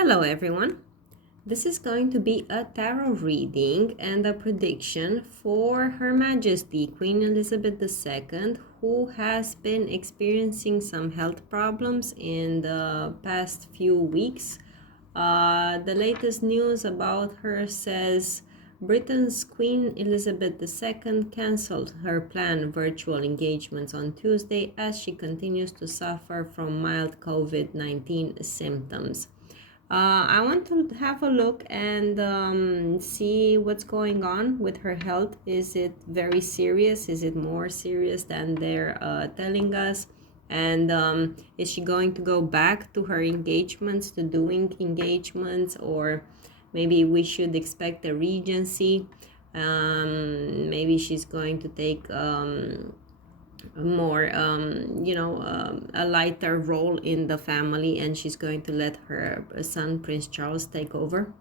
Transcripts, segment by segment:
Hello everyone. This is going to be a tarot reading and a prediction for Her Majesty Queen Elizabeth II, who has been experiencing some health problems in the past few weeks. The latest news about her says Britain's Queen Elizabeth II cancelled her planned virtual engagements on Tuesday as she continues to suffer from mild COVID-19 symptoms. I want to have a look and see what's going on with her health. Is it very serious? Is it more serious than they're telling us? And is she going to go back to her engagements, to doing engagements, or maybe we should expect a regency? Maybe she's going to take more a lighter role in the family, and she's going to let her son Prince Charles take over.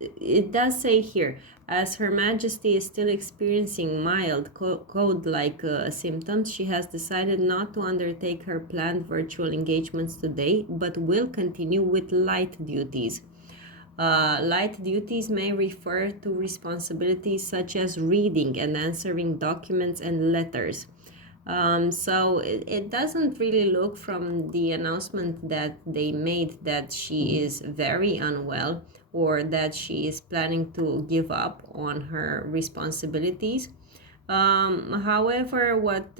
It does say here, as Her Majesty is still experiencing mild cold-like symptoms, she has decided not to undertake her planned virtual engagements today, but will continue with light duties. Light duties may refer to responsibilities such as reading and answering documents and letters. So it doesn't really look from the announcement that they made that she is very unwell or that she is planning to give up on her responsibilities. However, what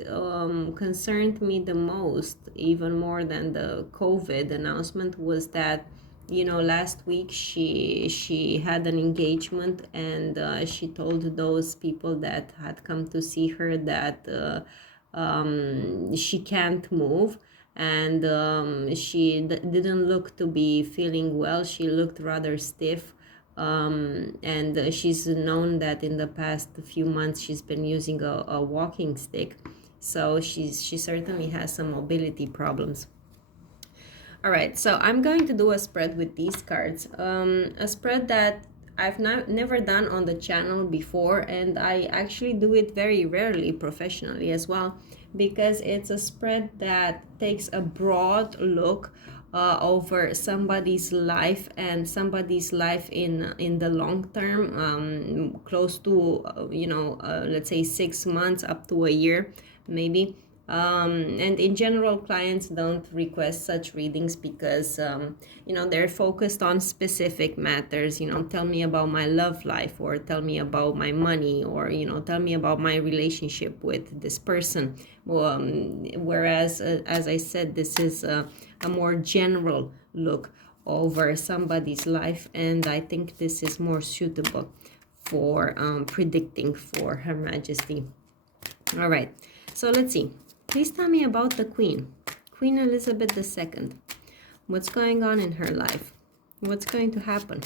concerned me the most, even more than the COVID announcement, was that last week she had an engagement, and she told those people that had come to see her that she can't move, and she didn't look to be feeling well. She looked rather stiff, and she's known that in the past few months she's been using a walking stick, so she certainly has some mobility problems. All right, so I'm going to do a spread with these cards. A spread that I've never done on the channel before, and I actually do it very rarely professionally as well, because it's a spread that takes a broad look over somebody's life, and somebody's life in the long term, close to let's say 6 months up to a year maybe. And in general, clients don't request such readings because they're focused on specific matters. Tell me about my love life, or tell me about my money, or tell me about my relationship with this person. Whereas as I said, this is a more general look over somebody's life, and I think this is more suitable for predicting for Her Majesty. All right, so let's see. Please tell me about the Queen Elizabeth II. What's going on in her life? What's going to happen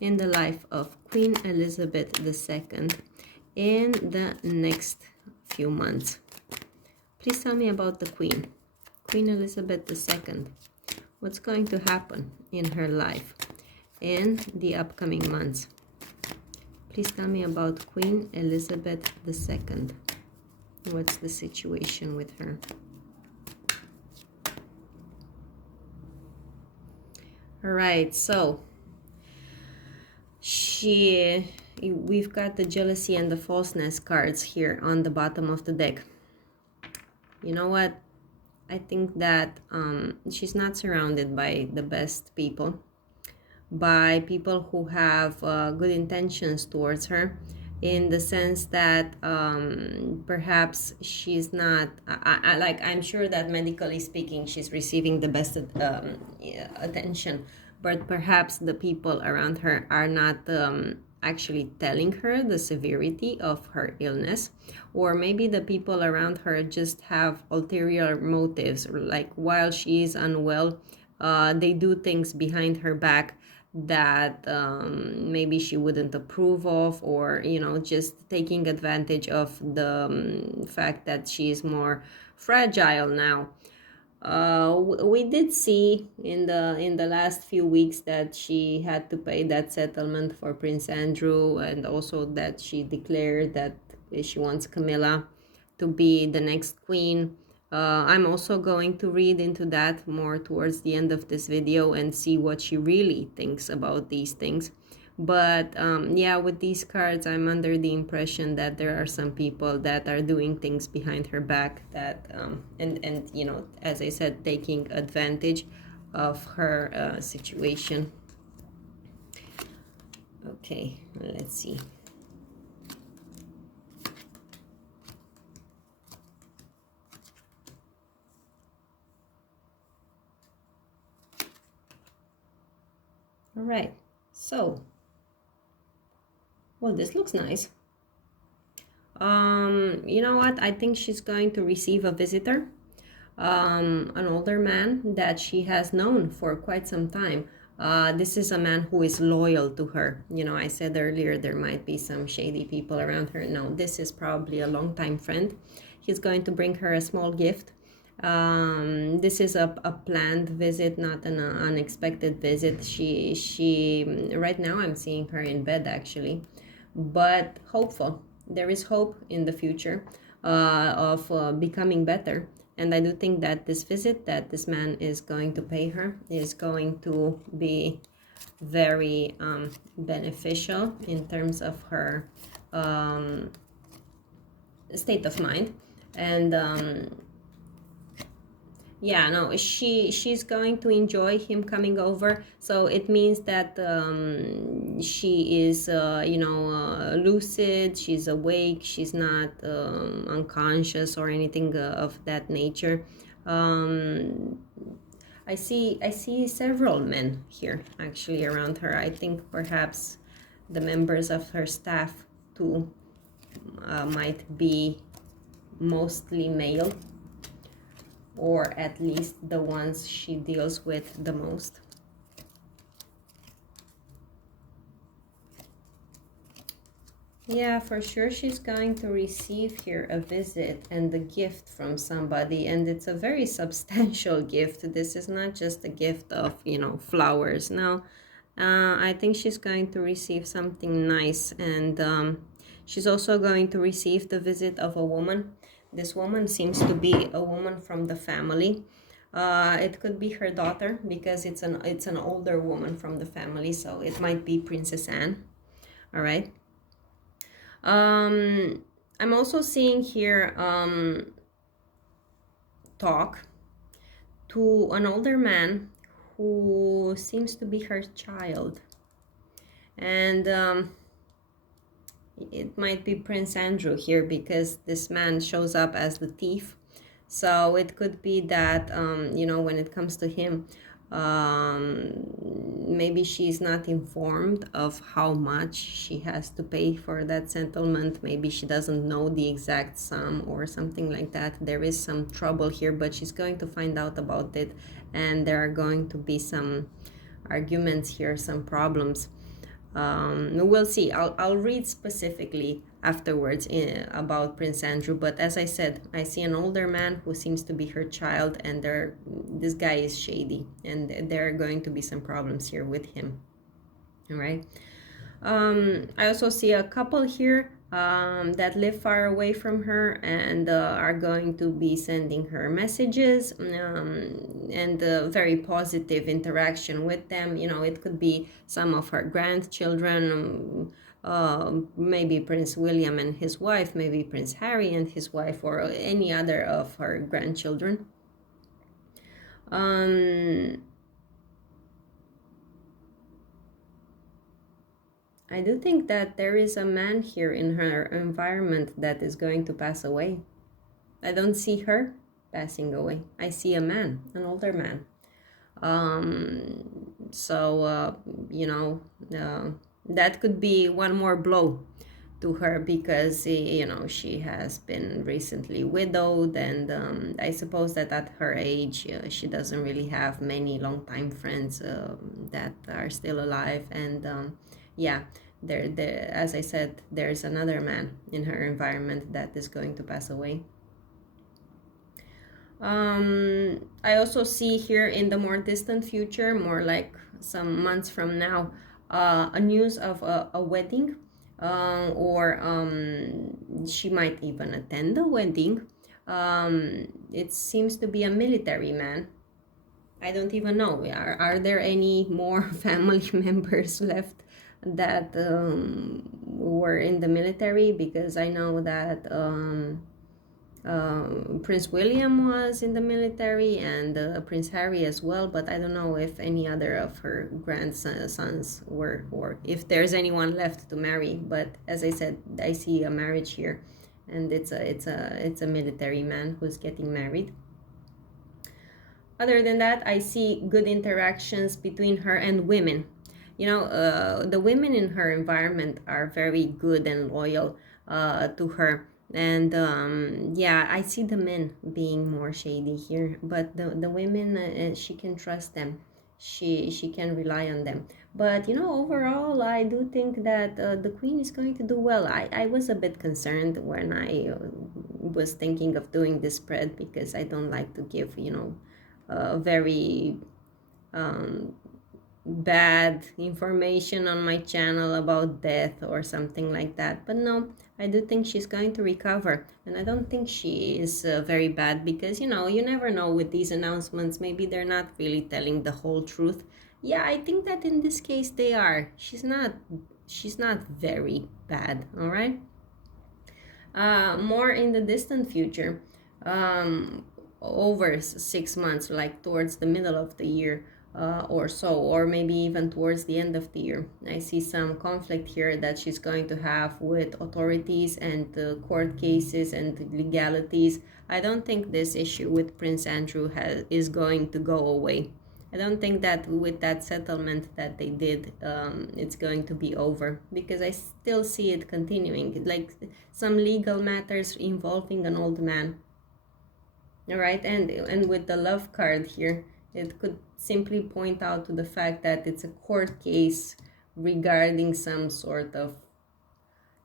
in the life of Queen Elizabeth II in the next few months? Please tell me about the Queen Elizabeth II. What's going to happen in her life in the upcoming months? Please tell me about Queen Elizabeth II. What's the situation with her? All right, so we've got the jealousy and the falseness cards here on the bottom of the deck. You know what? I think that she's not surrounded by the best people, by people who have good intentions towards her, in the sense that perhaps she's not I'm sure that medically speaking she's receiving the best attention, but perhaps the people around her are not actually telling her the severity of her illness, or maybe the people around her just have ulterior motives, like while she is unwell, they do things behind her back that maybe she wouldn't approve of, or just taking advantage of the fact that she is more fragile now. We did see in the last few weeks that she had to pay that settlement for Prince Andrew, and also that she declared that she wants Camilla to be the next queen. I'm also going to read into that more towards the end of this video and see what she really thinks about these things. But yeah, with these cards, I'm under the impression that there are some people that are doing things behind her back that, and you know, as I said, taking advantage of her situation. Okay, let's see. All right, so, well, this looks nice. You know what? I think she's going to receive a visitor, an older man that she has known for quite some time. This is a man who is loyal to her. You know, I said earlier there might be some shady people around her. No, this is probably a longtime friend. He's going to bring her a small gift. This is a planned visit, not an unexpected visit. She right now I'm seeing her in bed actually, but hopeful. There is hope in the future of becoming better. And I do think that this visit that this man is going to pay her is going to be very beneficial in terms of her state of mind. And yeah, no, she's going to enjoy him coming over. So it means that she is you know, lucid, she's awake, she's not unconscious or anything of that nature. I see several men here actually around her. I think perhaps the members of her staff too might be mostly male, or at least the ones she deals with the most. Yeah, for sure she's going to receive here a visit and a gift from somebody, and it's a very substantial gift. This is not just a gift of, you know, flowers. No, I think she's going to receive something nice, and she's also going to receive the visit of a woman. This woman seems to be a woman from the family. It could be her daughter because it's an older woman from the family, so it might be Princess Anne. All right. I'm also seeing here talk to an older man who seems to be her child, and it might be Prince Andrew here because this man shows up as the thief. So it could be that, you know, when it comes to him, maybe she's not informed of how much she has to pay for that settlement. Maybe she doesn't know the exact sum or something like that. There is some trouble here, but she's going to find out about it, and there are going to be some arguments here, some problems. We'll see. I'll read specifically afterwards about Prince Andrew, but as I said, I see an older man who seems to be her child, and this guy is shady, and there are going to be some problems here with him. All right. I also see a couple here that live far away from her and are going to be sending her messages, and very positive interaction with them. You know, it could be some of her grandchildren, maybe Prince William and his wife, maybe Prince Harry and his wife, or any other of her grandchildren. I do think that there is a man here in her environment that is going to pass away. I don't see her passing away. I see a man, an older man. So, you know, that could be one more blow to her because, you know, she has been recently widowed, and I suppose that at her age, she doesn't really have many longtime friends that are still alive, and yeah, there, as I said, there's another man in her environment that is going to pass away. I also see here in the more distant future, more like some months from now, a news of a wedding, or she might even attend a wedding. It seems to be a military man. I don't even know. Are there any more family members left that were in the military? Because I know that Prince William was in the military, and Prince Harry as well, but I don't know if any other of her grandsons were, or if there's anyone left to marry. But as I said, I see a marriage here, and it's a military man who's getting married. Other than that, I see good interactions between her and women. You know, the women in her environment are very good and loyal to her. And yeah, I see the men being more shady here, but the women, she can trust them. She can rely on them. But you know, overall, I do think that the queen is going to do well. I was a bit concerned when I was thinking of doing this spread, because I don't like to give, you know, very bad information on my channel about death or something like that. But no, I do think she's going to recover, and I don't think she is very bad, because you know, you never know with these announcements. Maybe they're not really telling the whole truth. Yeah, I think that in this case they are. She's not very bad. All right. More in the distant future, over 6 months, like towards the middle of the year, or so, or maybe even towards the end of the year, I see some conflict here that she's going to have with authorities and court cases and legalities. I don't think this issue with Prince Andrew is going to go away. I don't think that with that settlement that they did, it's going to be over, because I still see it continuing, like some legal matters involving an old man. All right, and with the love card here, it could simply point out to the fact that it's a court case regarding some sort of,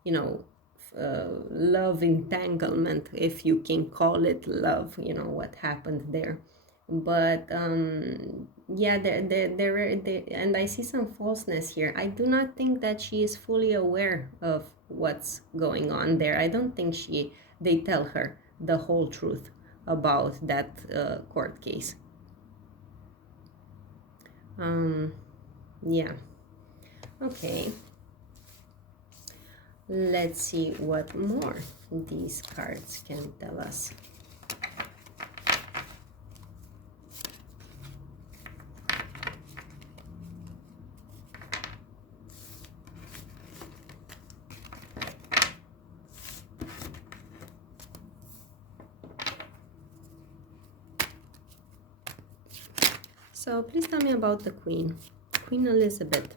you know, love entanglement, if you can call it love, you know, what happened there. But yeah, there and I see some falseness here. I do not think that she is fully aware of what's going on there. I don't think they tell her the whole truth about that court case. Yeah. Okay. Let's see what more these cards can tell us. So please tell me about the Queen. Queen Elizabeth.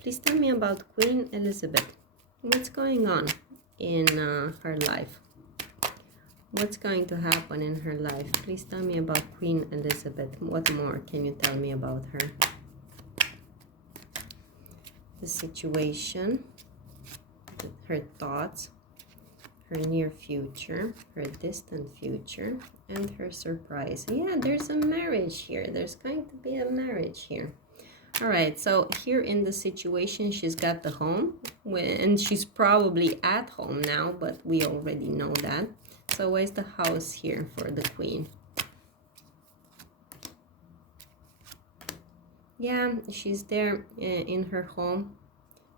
Please tell me about Queen Elizabeth. What's going on in her life? What's going to happen in her life? Please tell me about Queen Elizabeth. What more can you tell me about her? The situation, her thoughts, her near future, her distant future, and her surprise. Yeah, there's a marriage here. There's going to be a marriage here. All right, so here in the situation, she's got the home, and she's probably at home now, but we already know that. So where's the house here for the Queen? Yeah, she's there in her home,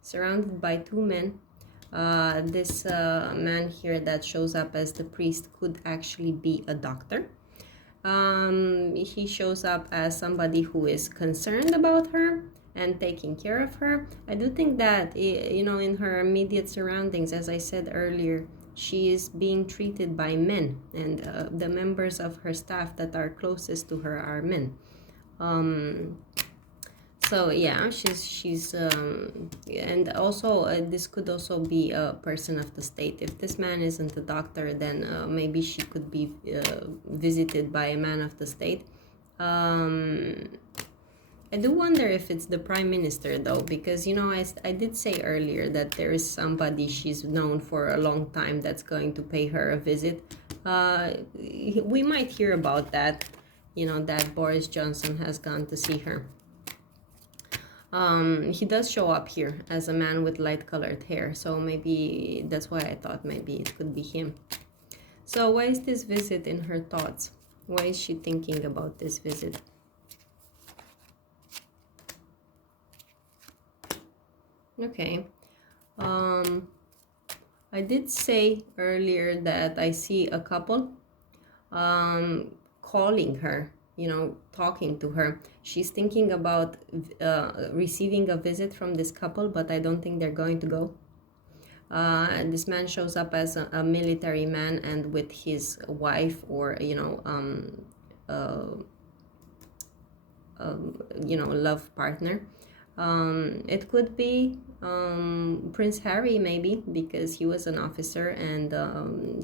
surrounded by two men. This man here that shows up as the priest could actually be a doctor. He shows up as somebody who is concerned about her and taking care of her. I do think that, you know, in her immediate surroundings, as I said earlier, she is being treated by men, and the members of her staff that are closest to her are men. So yeah, she's and also this could also be a person of the state. If this man isn't a doctor, then maybe she could be visited by a man of the state. I do wonder if it's the prime minister though, because you know, I did say earlier that there is somebody she's known for a long time that's going to pay her a visit. We might hear about that, you know, that Boris Johnson has gone to see her. He does show up here as a man with light colored hair, so maybe that's why I thought maybe it could be him. So why is this visit in her thoughts? Why is she thinking about this visit? Okay. I did say earlier that I see a couple calling her, you know, talking to her. She's thinking about receiving a visit from this couple, but I don't think they're going to go. And this man shows up as a military man and with his wife, or love partner. It could be Prince Harry, maybe, because he was an officer and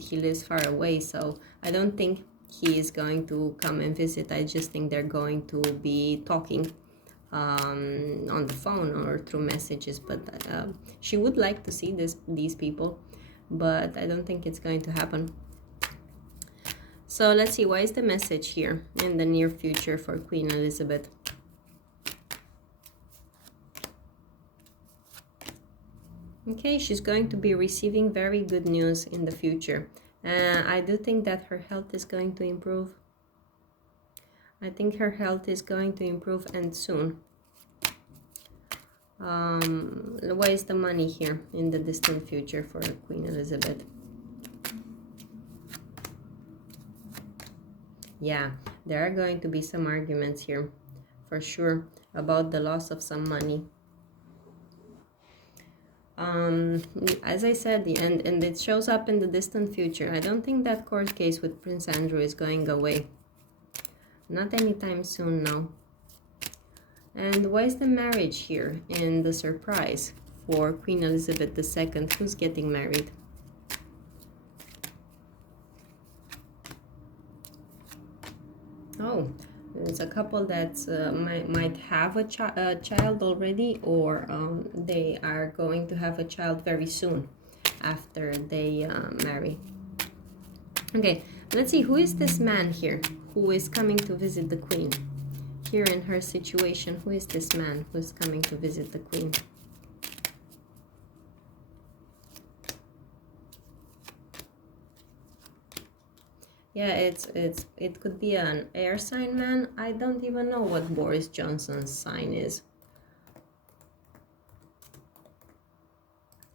he lives far away. So I don't think he is going to come and visit. I just think they're going to be talking on the phone or through messages. But she would like to see these people, but I don't think it's going to happen. So let's see, why is the message here in the near future for Queen Elizabeth? Okay, she's going to be receiving very good news in the future. I do think that her health is going to improve. I think her health is going to improve, and soon. Why is the money here in the distant future for Queen Elizabeth? Yeah, there are going to be some arguments here, for sure, about the loss of some money. As I said, and it shows up in the distant future. I don't think that court case with Prince Andrew is going away. Not anytime soon, no. And why is the marriage here in the surprise for Queen Elizabeth II? Who's getting married? Oh, it's a couple that might have a child already, or they are going to have a child very soon after they marry. Okay, let's see, who is this man here who is coming to visit the Queen? Here in her situation, who is this man who is coming to visit the Queen? Yeah, it could be an air sign man. I don't even know what Boris Johnson's sign is.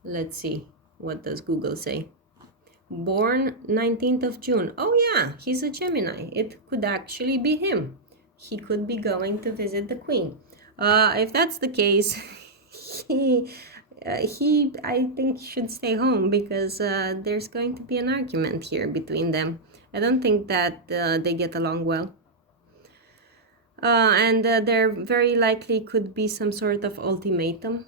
Let's see, what does Google say? Born 19th of June. Oh yeah, he's a Gemini. It could actually be him. He could be going to visit the Queen. If that's the case, he I think should stay home, because there's going to be an argument here between them. I don't think that they get along well. And there very likely could be some sort of ultimatum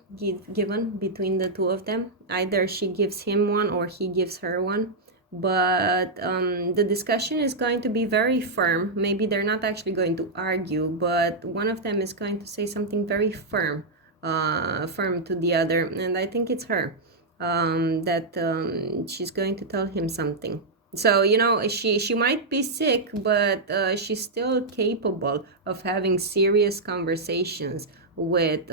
given between the two of them. Either she gives him one or he gives her one. But the discussion is going to be very firm. Maybe they're not actually going to argue, but one of them is going to say something very firm to the other. And I think it's her, that she's going to tell him something. So, you know, she might be sick, but she's still capable of having serious conversations with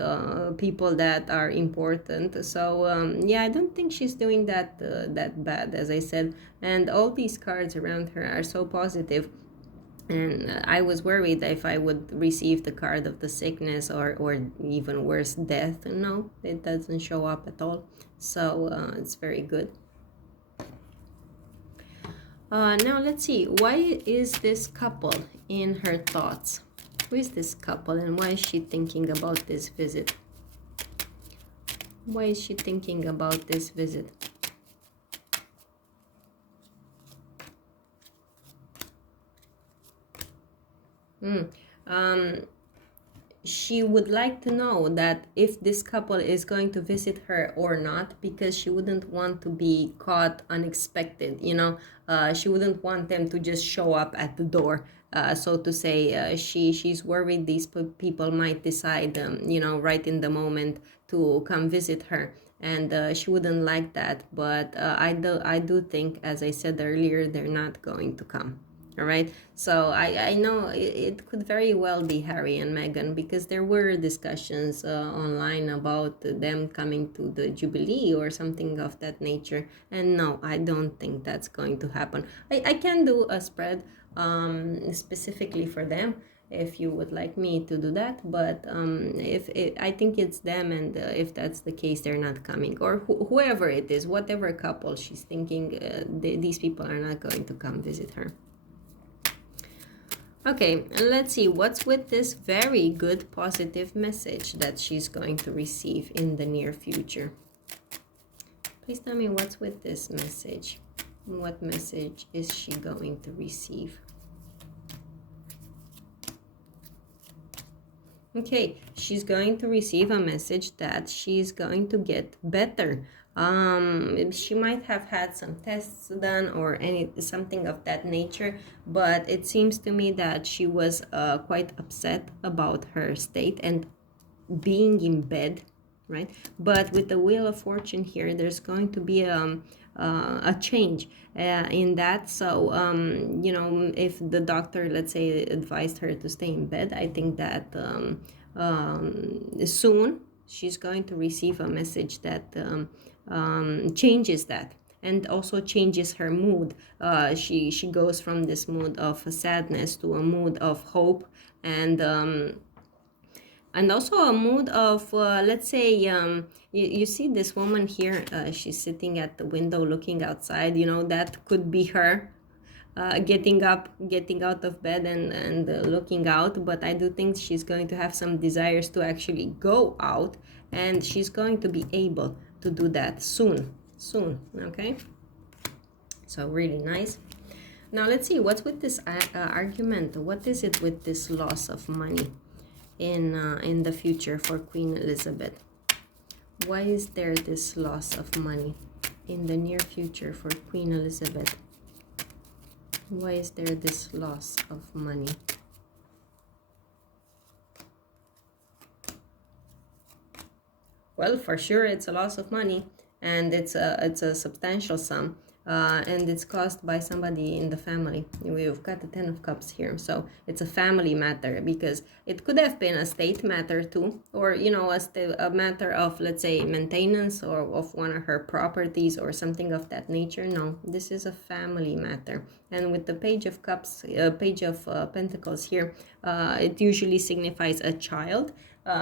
people that are important. So, yeah, I don't think she's doing that bad, as I said. And all these cards around her are so positive. And I was worried if I would receive the card of the sickness, or even worse, death. No, it doesn't show up at all. So it's very good. Now let's see, why is this couple in her thoughts? Who is this couple, and why is she thinking about this visit? Why is she thinking about this visit? She would like to know that if this couple is going to visit her or not, because she wouldn't want to be caught unexpected, you know. She wouldn't want them to just show up at the door, so to say. She's worried these people might decide, you know, right in the moment to come visit her, and she wouldn't like that. But I do think, as I said earlier, they're not going to come. All right, so I know it could very well be Harry and Meghan, because there were discussions online about them coming to the Jubilee or something of that nature. And no, I don't think that's going to happen. I can do a spread specifically for them if you would like me to do that, but if I think it's them, and if that's the case, they're not coming, or whoever it is, whatever couple she's thinking, these people are not going to come visit her. Okay, let's see what's with this very good positive message that she's going to receive in the near future. Please tell me what's with this message. What message is she going to receive? Okay, she's going to receive a message that she's going to get better. She might have had some tests done or something of that nature, but it seems to me that she was quite upset about her state and being in bed, right? But with the Wheel of Fortune here, there's going to be a change in that. So you know, if the doctor, let's say, advised her to stay in bed, I think that soon she's going to receive a message that changes that, and also changes her mood. She goes from this mood of sadness to a mood of hope, and also a mood of let's say, you see this woman here, she's sitting at the window looking outside. You know, that could be her getting up, getting out of bed, and looking out. But I do think she's going to have some desires to actually go out, and she's going to be able to do that soon. Okay, so really nice. Now let's see what's with this argument. What is it with this loss of money in the future for Queen Elizabeth? Why is there this loss of money in the near future for Queen Elizabeth? Why is there this loss of money? Well, for sure it's a loss of money, and it's a substantial sum, and it's caused by somebody in the family. We've got the Ten of Cups here, so it's a family matter, because it could have been a state matter too, or, you know, a matter of, let's say, maintenance or of one of her properties or something of that nature. No, this is a family matter. And with the Page of Cups, Page of Pentacles here, it usually signifies a child,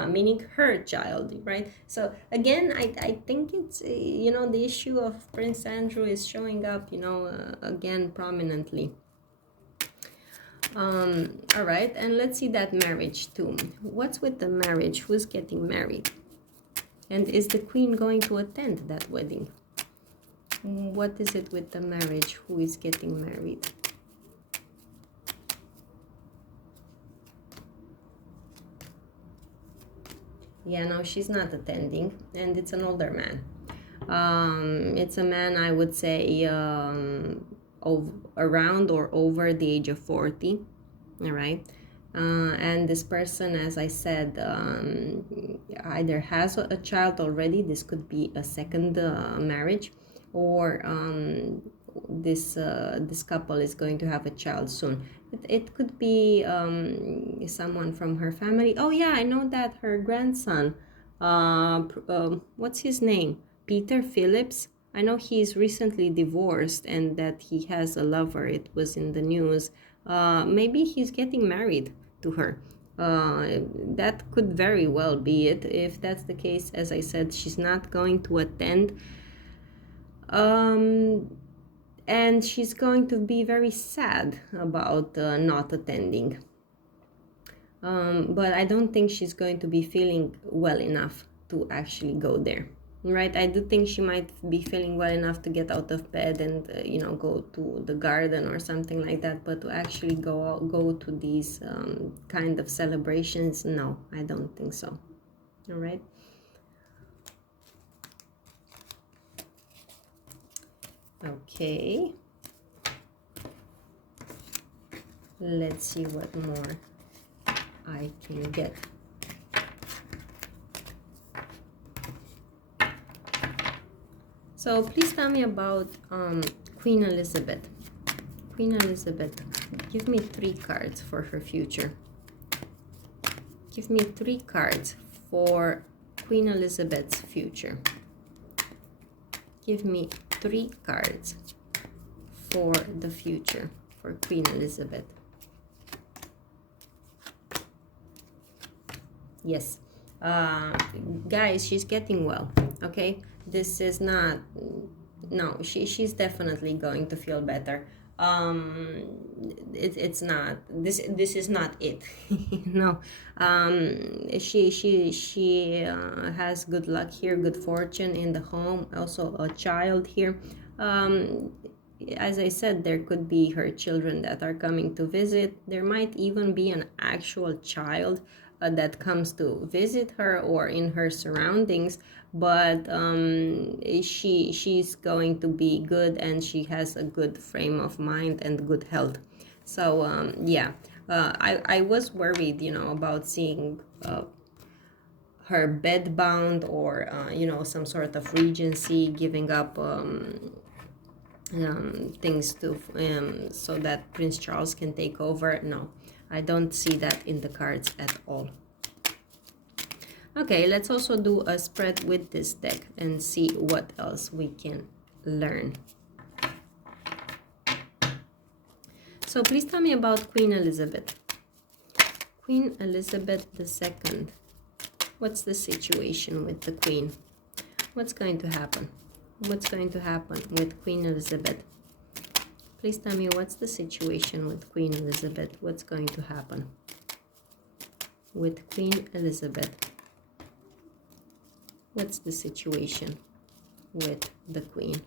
meaning her child, right? So again, I think it's, you know, the issue of Prince Andrew is showing up, you know, again prominently. All right, and let's see that marriage too. What's with the marriage? Who's getting married? And is the Queen going to attend that wedding? What is it with the marriage? Who is getting married? Yeah, no, she's not attending, and it's an older man. It's a man, I would say, around or over the age of 40, all right? And this person, as I said, either has a child already. This could be a second marriage, or this couple is going to have a child soon. It could be someone from her family. Oh yeah, I know that her grandson, what's his name? Peter Phillips. I know he's recently divorced and that he has a lover. It was in the news. Maybe he's getting married to her. That could very well be it. If that's the case, as I said, she's not going to attend. And she's going to be very sad about not attending. But I don't think she's going to be feeling well enough to actually go there, right? I do think she might be feeling well enough to get out of bed and you know, go to the garden or something like that, but to actually go to these kind of celebrations, no, I don't think so. All right. Okay, let's see what more I can get. So please tell me about Queen Elizabeth. Queen Elizabeth, Give me 3 cards for her future. Give me 3 cards for Queen Elizabeth's future. Give me 3 cards for the future for Queen Elizabeth. Yes. Guys, she's getting well, okay? This is not, no, she's definitely going to feel better. It's not, this is not it. No. She has good luck here, good fortune in the home, also a child here. As I said, there could be her children that are coming to visit. There might even be an actual child that comes to visit her or in her surroundings, but she's going to be good, and she has a good frame of mind and good health. So yeah, I was worried, you know, about seeing her bedbound or you know, some sort of regency, giving up things to so that Prince Charles can take over. No, I don't see that in the cards at all. Okay, let's also do a spread with this deck and see what else we can learn. So please tell me about Queen Elizabeth. Queen Elizabeth II. What's the situation with the Queen? What's going to happen? What's going to happen with Queen Elizabeth? Please tell me what's the situation with Queen Elizabeth. What's going to happen with Queen Elizabeth? What's the situation with the Queen?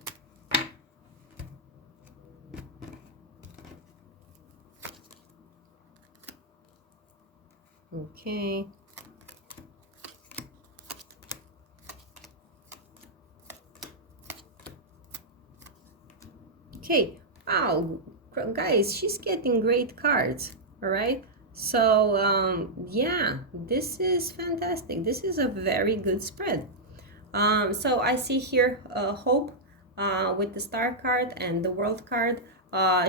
Okay. Okay. Wow, guys, she's getting great cards. All right. So yeah, this is fantastic. This is a very good spread. So I see here hope with the star card and the world card.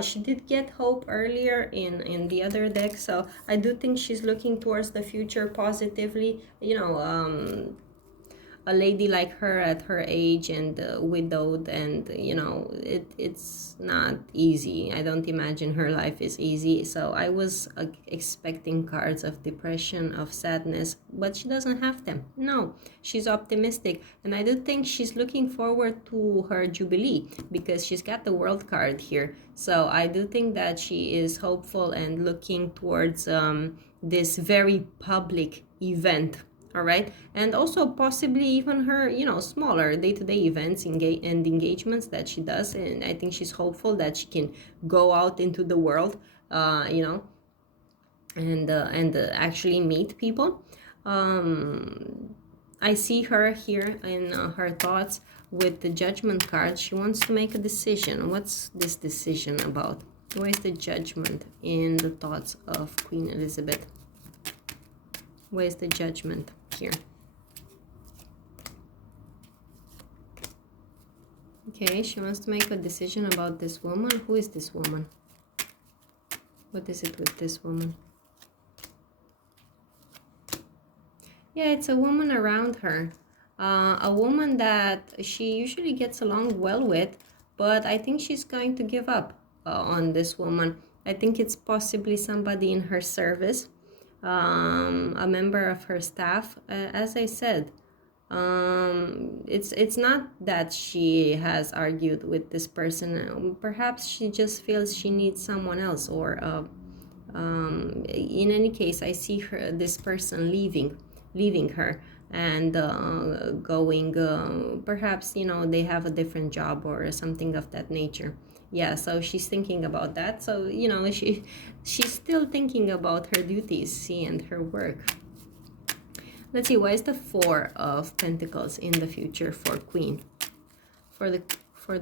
She did get hope earlier in the other deck, so I do think she's looking towards the future positively. You know, a lady like her at her age and widowed, and you know, it's not easy. I don't imagine her life is easy, so I was expecting cards of depression, of sadness, but she doesn't have them. No, she's optimistic, and I do think she's looking forward to her jubilee because she's got the world card here. So I do think that she is hopeful and looking towards this very public event. All right, and also possibly even her, you know, smaller day-to-day events and engagements that she does, and I think she's hopeful that she can go out into the world, you know, and actually meet people. I see her here in her thoughts with the Judgment card. She wants to make a decision. What's this decision about? Where is the Judgment in the thoughts of Queen Elizabeth? Where's the Judgment here? Okay, she wants to make a decision about this woman. Who is this woman? What is it with this woman? Yeah, it's a woman around her. A woman that she usually gets along well with, but I think she's going to give up on this woman. I think it's possibly somebody in her service. A member of her staff. As I said, it's not that she has argued with this person. Perhaps she just feels she needs someone else, or in any case, I see her, this person leaving her and going, perhaps, you know, they have a different job or something of that nature. Yeah, so she's thinking about that. So, you know, she's still thinking about her duties, see, and her work. Let's see, why is the Four of Pentacles in the future for Queen? For the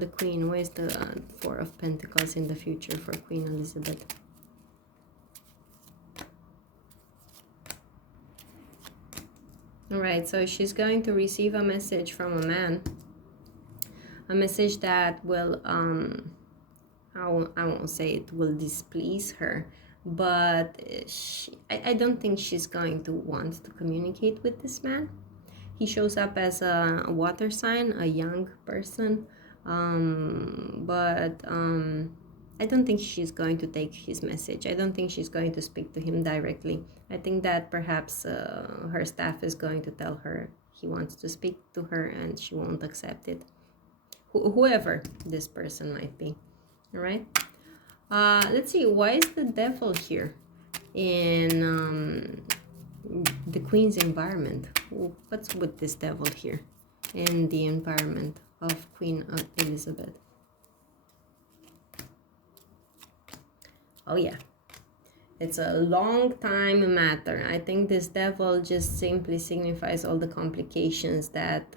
Queen, why is the Four of Pentacles in the future for Queen Elizabeth? All right, so she's going to receive a message from a man. A message that will I won't say it will displease her, but I don't think she's going to want to communicate with this man. He shows up as a water sign, a young person, but I don't think she's going to take his message. I don't think she's going to speak to him directly. I think that perhaps her staff is going to tell her he wants to speak to her and she won't accept it. Whoever this person might be. All right. Let's see. Why is the devil here in the Queen's environment? What's with this devil here in the environment of Queen Elizabeth? Oh yeah, it's a long time matter. I think this devil just simply signifies all the complications that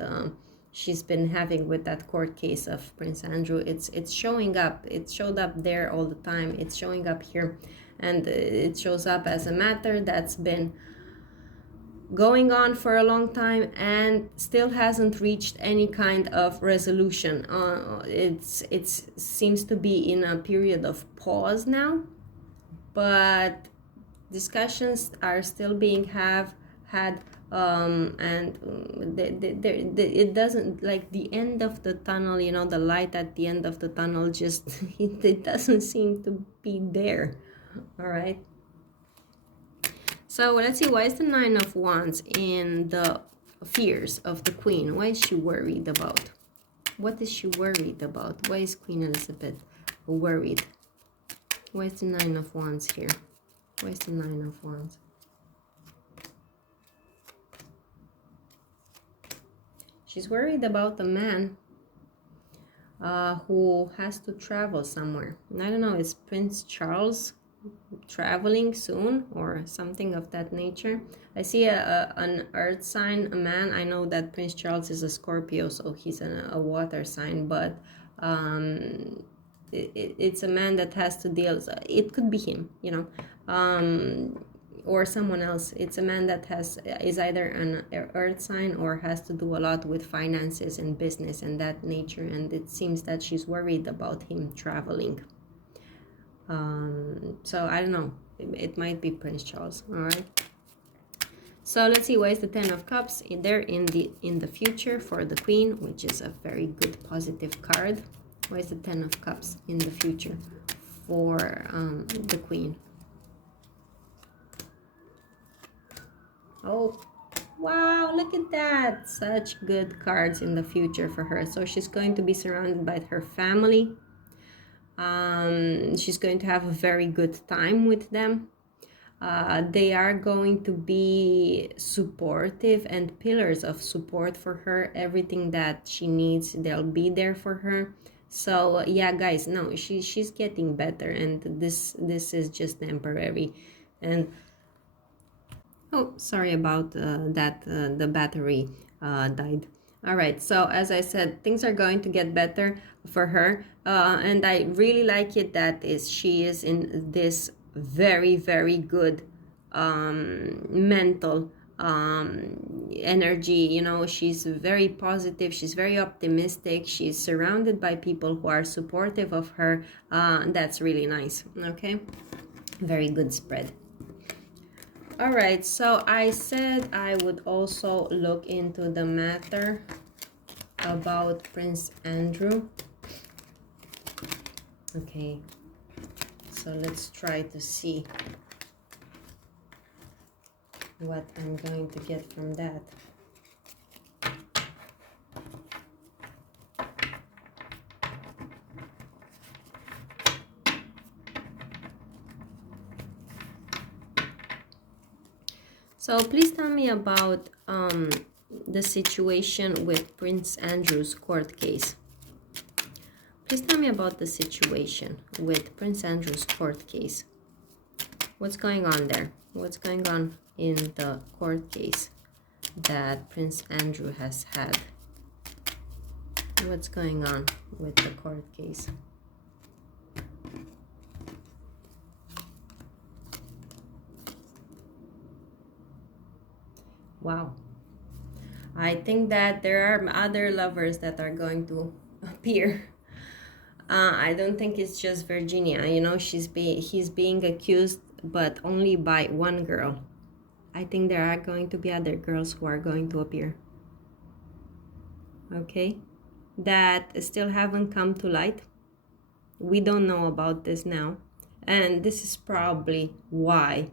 she's been having with that court case of Prince Andrew. It's showing up. It showed up there all the time. It's showing up here, and it shows up as a matter that's been going on for a long time and still hasn't reached any kind of resolution. It seems to be in a period of pause now, but discussions are still being had, and it doesn't, like, the end of the tunnel, you know, the light at the end of the tunnel just it doesn't seem to be there. All right. So let's see, why is the Nine of Wands in the fears of the Queen? Why is she worried about? What is she worried about? Why is Queen Elizabeth worried? Why is the Nine of Wands here? Why is the Nine of Wands? She's worried about the man who has to travel somewhere. I don't know, is Prince Charles traveling soon or something of that nature? I see an earth sign, a man. I know that Prince Charles is a Scorpio, so he's a water sign, but it's a man that has to deal. It could be him, you know, or someone else. It's a man that is either an earth sign or has to do a lot with finances and business and that nature, and it seems that she's worried about him traveling. So I don't know, it might be Prince Charles. All right, so let's see, why is the Ten of Cups in there in the future for the Queen, which is a very good positive card? Why is the Ten of Cups in the future for the Queen? Oh wow, look at that, such good cards in the future for her. So she's going to be surrounded by her family. She's going to have a very good time with them. They are going to be supportive and pillars of support for her. Everything that she needs, they'll be there for her. So yeah, guys, no, she's getting better, and this is just temporary. And oh, sorry about that. The battery died. All right, so as I said, things are going to get better for her, and I really like it that she is in this very, very good mental energy. You know, she's very positive, she's very optimistic, she's surrounded by people who are supportive of her. That's really nice. Okay, very good spread. All right, so I said I would also look into the matter about Prince Andrew. Okay, so let's try to see what I'm going to get from that. So please tell me about the situation with Prince Andrew's court case. Please tell me about the situation with Prince Andrew's court case. What's going on there? What's going on in the court case that Prince Andrew has had? What's going on with the court case? Wow. I think that there are other lovers that are going to appear. I don't think it's just Virginia. You know, he's being accused, but only by one girl. I think there are going to be other girls who are going to appear. Okay, that still haven't come to light. We don't know about this now, and this is probably why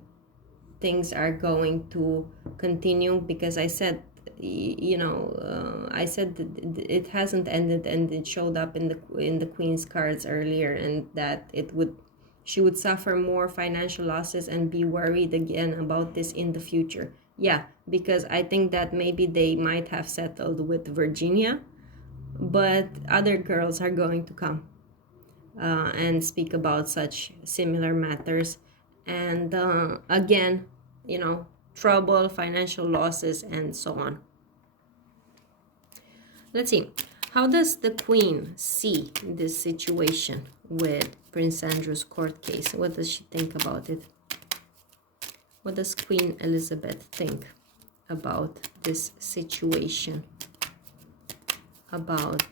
things are going to continue, because I said, I said that it hasn't ended, and it showed up in the Queen's cards earlier, and that she would suffer more financial losses and be worried again about this in the future. Yeah, because I think that maybe they might have settled with Virginia, but other girls are going to come and speak about such similar matters, and again, trouble, financial losses, and so on. Let's see, how does the Queen see this situation with Prince Andrew's court case? What does she think about it? What does Queen Elizabeth think about this situation, about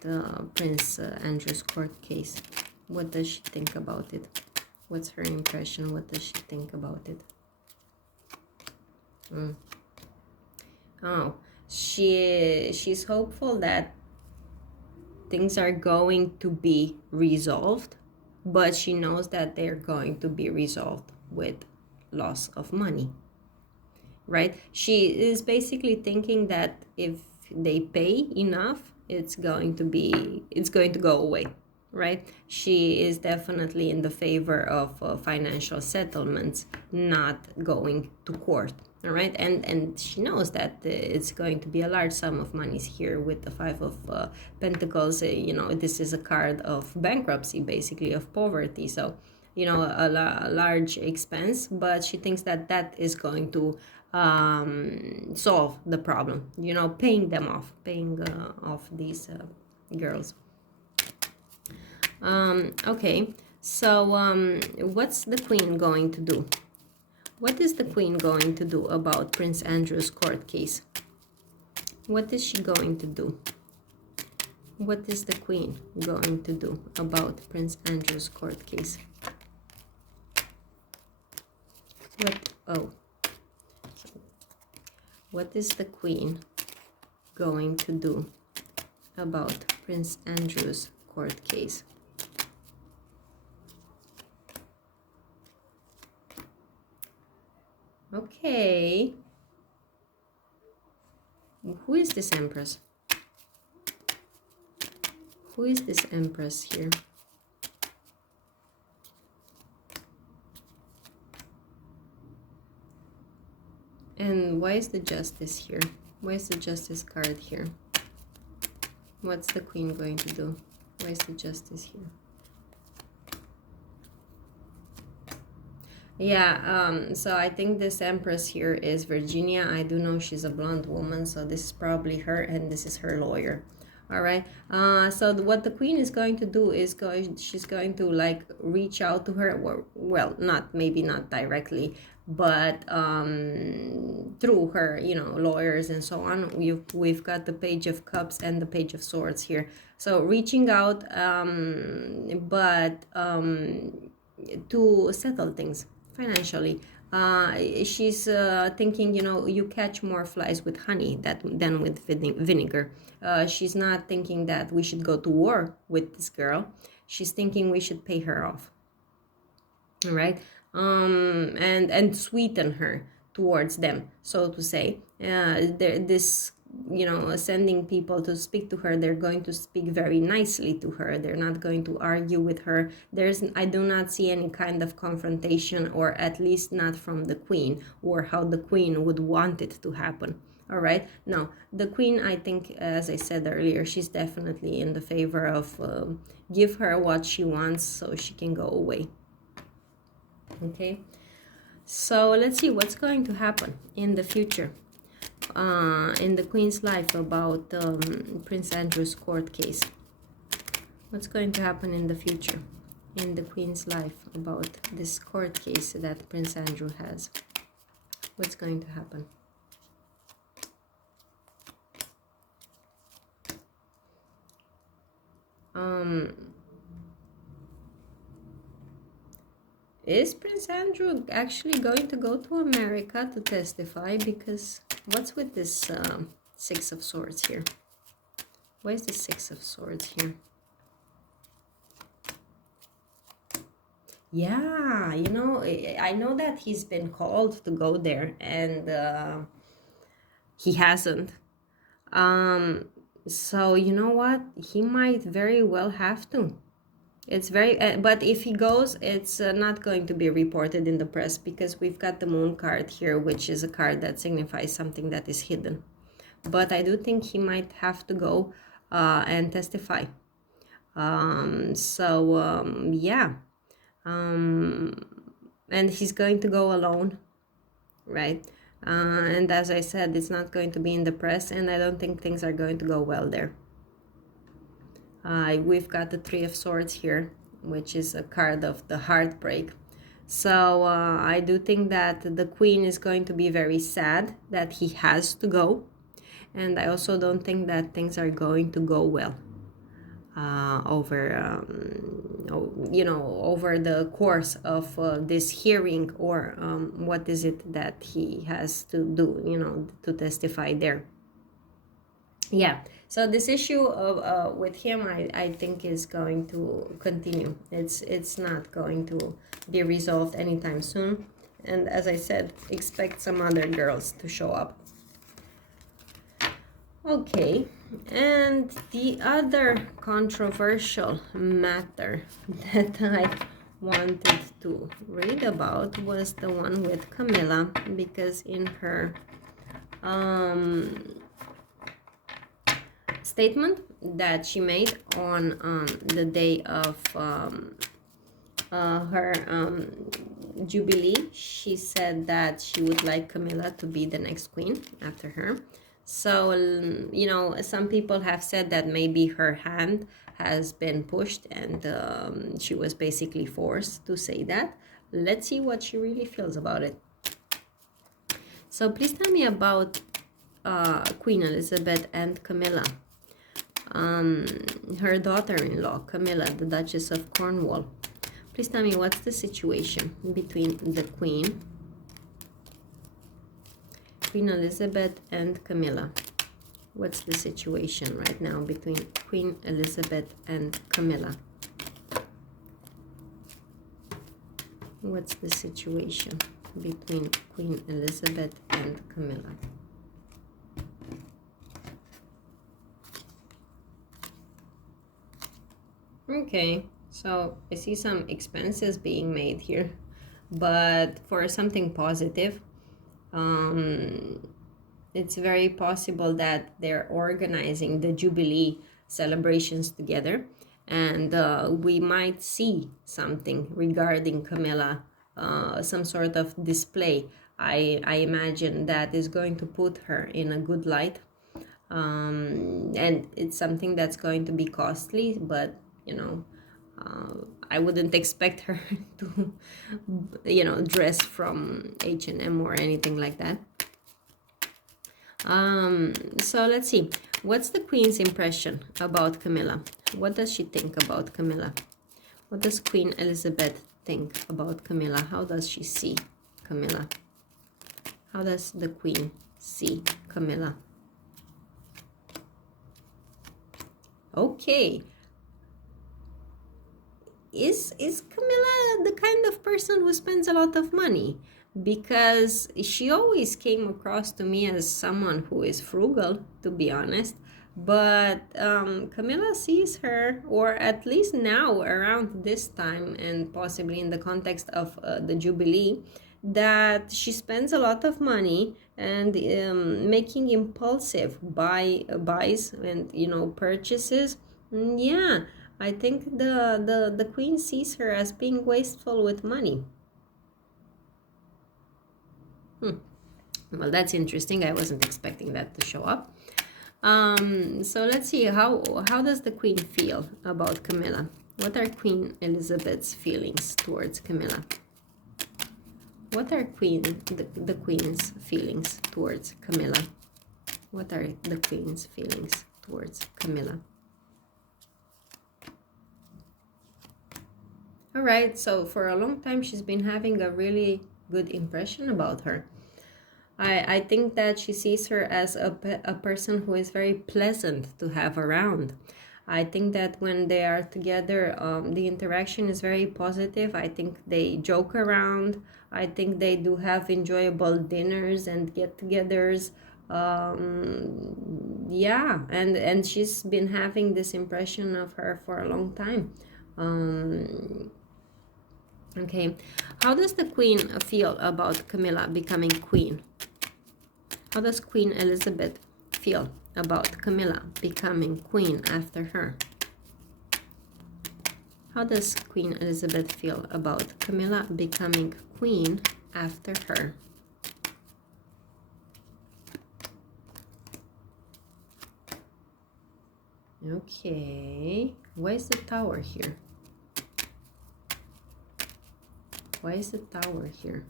Prince Andrew's court case? What does she think about it? What's her impression? What does she think about it? Oh, she's hopeful that things are going to be resolved, but she knows that they're going to be resolved with loss of money, right? She is basically thinking that if they pay enough, it's going to go away, right? She is definitely in the favor of financial settlements, not going to court. All right, and she knows that it's going to be a large sum of monies here with the Five of Pentacles. This is a card of bankruptcy, basically, of poverty. So, a large expense, but she thinks that that is going to solve the problem. Paying off these girls. Okay, so what's the Queen going to do? What is the Queen going to do about Prince Andrew's court case? What is she going to do? What is the Queen going to do about Prince Andrew's court case? What is the Queen going to do about Prince Andrew's court case? Okay. Who is this Empress? Who is this Empress here? And why is the Justice here? Why is the Justice card here? What's the Queen going to do? Why is the Justice here? Yeah, so I think this Empress here is Virginia. I do know she's a blonde woman, so this is probably her, and this is her lawyer. All right, so what the Queen is going to do is she's going to like reach out to her, well, maybe not directly, but through her, lawyers and so on. We've got the Page of Cups and the Page of Swords here, so reaching out, but to settle things financially. She's thinking, you catch more flies with honey than with vinegar. She's not thinking that we should go to war with this girl. She's thinking we should pay her off. All right, and sweeten her towards them, so to say. Sending people to speak to her, they're going to speak very nicely to her. They're not going to argue with her. I do not see any kind of confrontation, or at least not from the Queen, or how the Queen would want it to happen. All right, no, the Queen, I think, as I said earlier, she's definitely in the favor of give her what she wants so she can go away. Okay, so let's see what's going to happen in the future in the Queen's life about Prince Andrew's court case. What's going to happen in the future in the Queen's life about this court case that Prince Andrew has? What's going to happen? Is Prince Andrew actually going to go to America to testify? Because what's with this Six of Swords here? Why is the Six of Swords here? Yeah, you know, I know that he's been called to go there, and he hasn't. So you know what? He might very well have to. It's very, but if he goes, it's not going to be reported in the press, because we've got the Moon card here, which is a card that signifies something that is hidden. But I do think he might have to go and testify. Yeah. And he's going to go alone, right? And as I said, it's not going to be in the press, and I don't think things are going to go well there. We've got the Three of Swords here, which is a card of the heartbreak. So I do think that the Queen is going to be very sad that he has to go. And I also don't think that things are going to go well over the course of this hearing, or what is it that he has to do, to testify there. Yeah, so this issue of with him, I think is going to continue. It's not going to be resolved anytime soon. And as I said, expect some other girls to show up. Okay, and the other controversial matter that I wanted to read about was the one with Camilla, because in her statement that she made on the day of her jubilee, she said that she would like Camilla to be the next queen after her. So, some people have said that maybe her hand has been pushed, and she was basically forced to say that. Let's see what she really feels about it. So please tell me about Queen Elizabeth and Camilla. Her daughter-in-law, Camilla, the Duchess of Cornwall. Please tell me, what's the situation between the Queen Elizabeth and Camilla? What's the situation right now between Queen Elizabeth and Camilla? What's the situation between Queen Elizabeth and Camilla? Okay, so I see some expenses being made here, but for something positive. It's very possible that they're organizing the Jubilee celebrations together, and we might see something regarding Camilla, some sort of display. I imagine that is going to put her in a good light, and it's something that's going to be costly, but I wouldn't expect her to dress from H&M or anything like that. So let's see, what's the Queen's impression about Camilla? What does she think about Camilla? What does Queen Elizabeth think about Camilla? How does she see Camilla? How does the Queen see Camilla? Okay. Is Camilla the kind of person who spends a lot of money? Because she always came across to me as someone who is frugal, to be honest. But Camilla sees her, or at least now around this time, and possibly in the context of the Jubilee, that she spends a lot of money and making impulsive buys and purchases. Yeah, I think the Queen sees her as being wasteful with money. Well, that's interesting. I wasn't expecting that to show up. So let's see, how does the Queen feel about Camilla? What are Queen Elizabeth's feelings towards Camilla? What are the Queen's feelings towards Camilla? What are the Queen's feelings towards Camilla? All right, so for a long time, she's been having a really good impression about her. I think that she sees her as a person who is very pleasant to have around. I think that when they are together, the interaction is very positive. I think they joke around. I think they do have enjoyable dinners and get-togethers. Yeah, and she's been having this impression of her for a long time. Okay, how does the Queen feel about Camilla becoming queen? How does Queen Elizabeth feel about Camilla becoming queen after her? How does Queen Elizabeth feel about Camilla becoming queen after her? Okay, why is the Tower here? Why is the Tower here?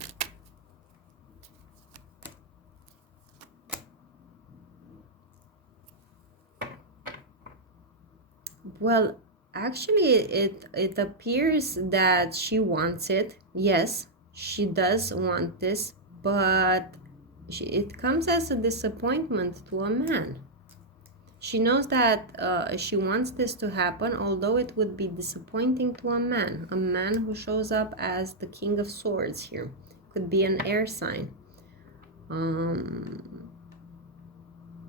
Well, actually, it appears that she wants it. Yes, she does want this, but it comes as a disappointment to a man. She knows that she wants this to happen, although it would be disappointing to a man who shows up as the King of Swords here. Could be an air sign.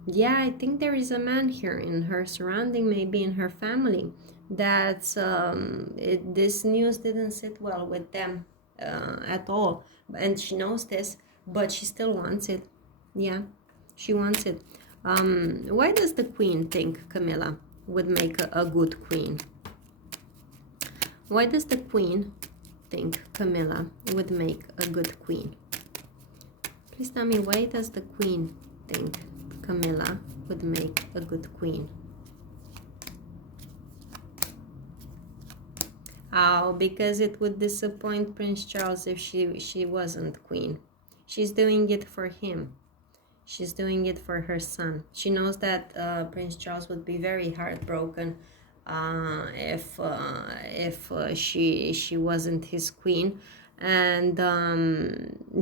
Yeah, I think there is a man here in her surrounding, maybe in her family, that's this news didn't sit well with them at all, and she knows this, but she still wants it. Yeah, she wants it. Why does the Queen think Camilla would make a good queen? Why does the Queen think Camilla would make a good queen? Please tell me, why does the Queen think Camilla would make a good queen? Oh, because it would disappoint Prince Charles if she wasn't queen. She's doing it for him. She's doing it for her son. She knows that Prince Charles would be very heartbroken if she wasn't his queen, and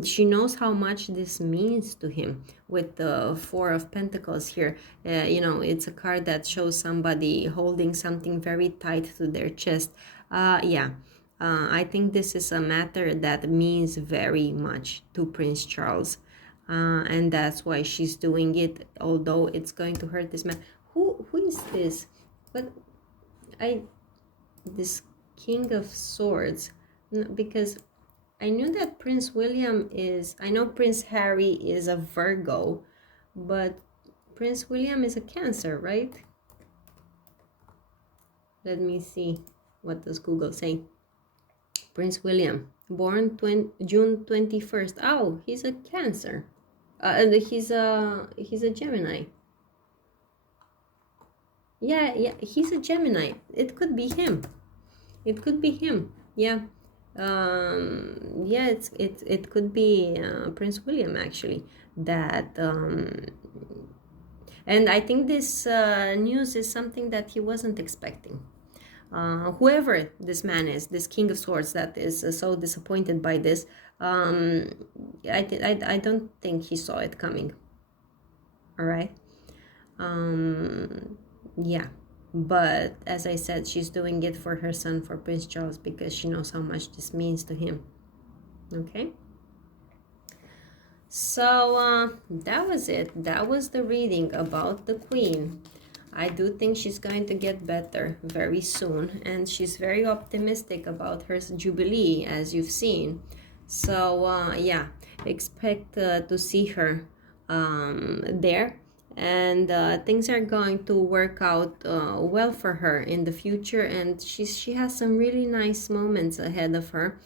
she knows how much this means to him. With the Four of Pentacles here, you know, it's a card that shows somebody holding something very tight to their chest. Yeah. I think this is a matter that means very much to Prince Charles. And that's why she's doing it, although it's going to hurt this man. Who is this? But this King of Swords, because I knew that Prince William is, I know Prince Harry is a Virgo, but Prince William is a Cancer, right? Let me see, what does Google say? Prince William, born June 21st. Oh, he's a Cancer. And he's a Gemini. Yeah, he's a Gemini. It could be him. It could be him. Yeah. Yeah, it could be Prince William, actually. That and I think this news is something that he wasn't expecting. Whoever this man is, this King of Swords that is so disappointed by this, I don't think he saw it coming. All right. Yeah, but as I said, she's doing it for her son, for Prince Charles, because she knows how much this means to him. Okay. So that was it. That was the reading about the Queen. I do think she's going to get better very soon, and she's very optimistic about her jubilee, as you've seen. So yeah, expect to see her there, and things are going to work out well for her in the future, and she has some really nice moments ahead of her,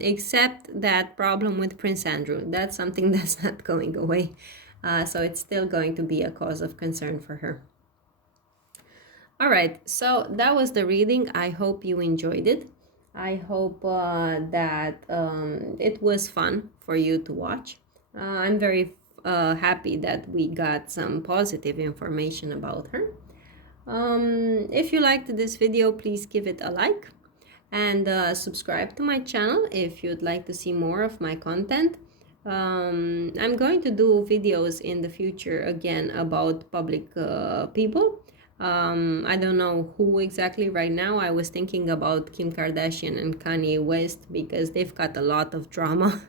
except that problem with Prince Andrew. That's something that's not going away, so it's still going to be a cause of concern for her. All right, so that was the reading. I hope you enjoyed it. I hope that it was fun for you to watch. I'm very happy that we got some positive information about her. If you liked this video, please give it a like. and subscribe to my channel if you'd like to see more of my content. I'm going to do videos in the future again about public people. I don't know who exactly right now. I was thinking about Kim Kardashian and Kanye West because they've got a lot of drama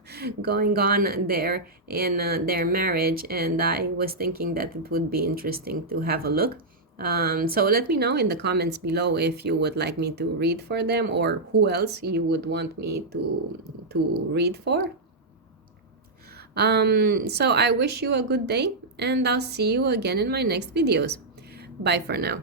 going on there in their marriage, and I was thinking that it would be interesting to have a look. So let me know in the comments below if you would like me to read for them, or who else you would want me to read for. So I wish you a good day, and I'll see you again in my next videos. Bye for now.